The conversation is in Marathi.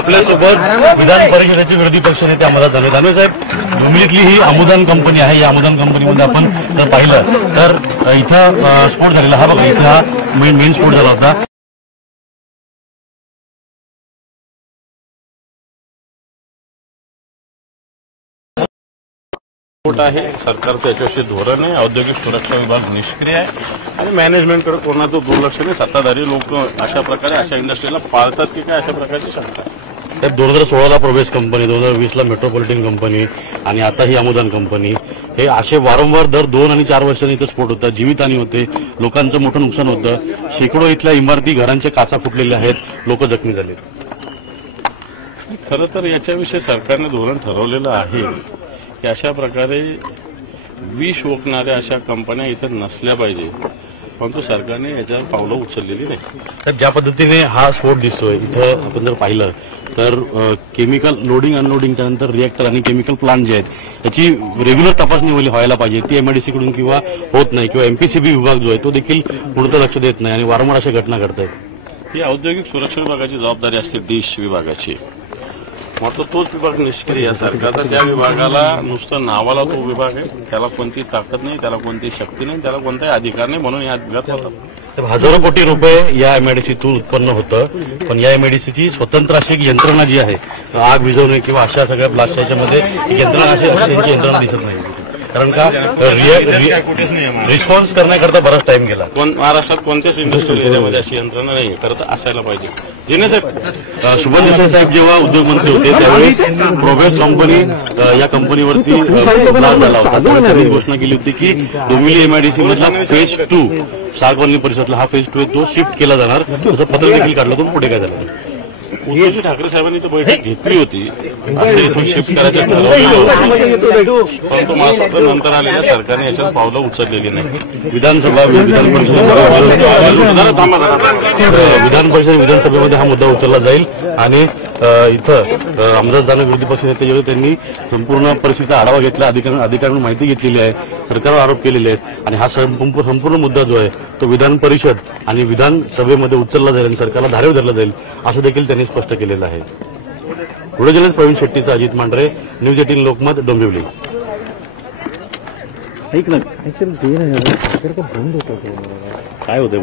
आपल्यासोबत विधान परिषदेचे विरोधी पक्षनेते अमोदान दानवे. दानवे साहेब, डोंबिवलीतली ही अमोदान कंपनी आहे. या अमोदान कंपनीमध्ये आपण जर पाहिलं तर इथं स्फोट झालेला, हा बघा इथं हा मेन स्फोट झाला होता. आहे सरकारचं यशस्वी धोरण आहे. औद्योगिक सुरक्षा विभाग निष्क्रिय आहे आणि मॅनेजमेंटकडे कोणाचं दुर्लक्ष नाही. सत्ताधारी लोक अशा प्रकारे अशा इंडस्ट्रीला पाळतात की काय, अशा प्रकारची शंका. 2016ला प्रवेश कंपनी, 2020ला मेट्रोपॉलिटन कंपनी आणि आता ही अमोदान कंपनी, हे असे वारंवार दर 2 आणि 4 वर्षांनी इथं स्फोट होतात, जीवितहानी होते, लोकांचं मोठं नुकसान होतं. शेकडो इथल्या इमारती, घरांचे काचा फुटलेले आहेत, लोक जखमी झाले. खरं तर याच्याविषयी सरकारने धोरण ठरवलेलं आहे की अशा प्रकारे विष ओकणाऱ्या अशा कंपन्या इथं नसल्या पाहिजे, परंतु सरकारने याच्यावर पावलं उचललेली नाही. तर ज्या पद्धतीने हा स्फोट दिसतोय इथं आपण जर पाहिलं तर केमिकल लोडिंग अनलोडिंग, त्यानंतर रिएक्टर आणि केमिकल प्लांट जे आहेत याची रेग्युलर तपासणी व्हायला पाहिजे. ती एमआयडीसी कडून किंवा होत नाही, किंवा एमपीसीबी विभाग जो आहे तो देखील पूर्णतः लक्ष देत नाही आणि वारंवार अशा घटना घडतात. ही औद्योगिक सुरक्षा विभागाची जबाबदारी असते, डिश विभागाची. मात्र तोच विभाग निष्क्रिय आहे. सरकारचा त्या विभागाला नुसतं नावाला तो विभाग आहे, त्याला कोणती ताकद नाही, त्याला कोणती शक्ती नाही, त्याला कोणताही अधिकार नाही, म्हणून या अपघात होतात. हजारो कोटी रुपये या एमआयडीसीतून उत्पन्न होतं, पण या एमआयडीसीची स्वतंत्र अशी एक यंत्रणा जी आहे, आग विझवणे किंवा अशा सगळ्या ब्लास्ट याच्यामध्ये यंत्रणा अशी त्यांची यंत्रणा दिसत नाही. कारण का रिस्पॉन्स करण्याकरता बराच टाइम गेला. महाराष्ट्रात कोणत्याच इंडस्ट्रियल एरियामध्ये अशी यंत्रणा नाही, करता असायला पाहिजे. जिने साहेब, सुभाष देसाई साहेब जेव्हा उद्योगमंत्री होते त्यावेळी प्रोग्रेस कंपनी या कंपनीवरती ब्लास्ट झाला होता. त्यांनी घोषणा केली होती की डोंबिवली एमआयडीसी मधला फेज 2 शाह कॉलनी परिसरातला हा फेज 2 आहे तो शिफ्ट केला जाणार, असं पत्र देखील काढलं होतं. पुढे काय झालं? उद्धव ठाकरे साहेबांनी तर बैठक घेतली होती, असं इथून शिफ्ट करायचं ठरवलेलं होतं, परंतु मला वाटतं नंतर आलेल्या सरकारने याच्यात पावलं उचललेली नाही. विधान परिषद विधानसभेमध्ये हा मुद्दा उचलला जाईल आणि इथं अमोदान दानवे विरोधी पक्षनेते जे त्यांनी संपूर्ण परिस्थितीचा आढावा घेतला, अधिकाऱ्यांना माहिती घेतलेली आहे, सरकारवर आरोप केलेले आहेत आणि हा संपूर्ण मुद्दा जो आहे तो विधान परिषद आणि विधानसभेमध्ये उचलला जाईल आणि सरकारला धारेवर धरला जाईल, असं देखील त्यांनी स्पष्ट केलेलं आहे. व्हिडिओ जर्नलिस्ट प्रवीण शेट्टीचा अजित मांढरे, न्यूज 18 लोकमत, डोंबिवली. ऐक ना, बंद होतो काय होतं.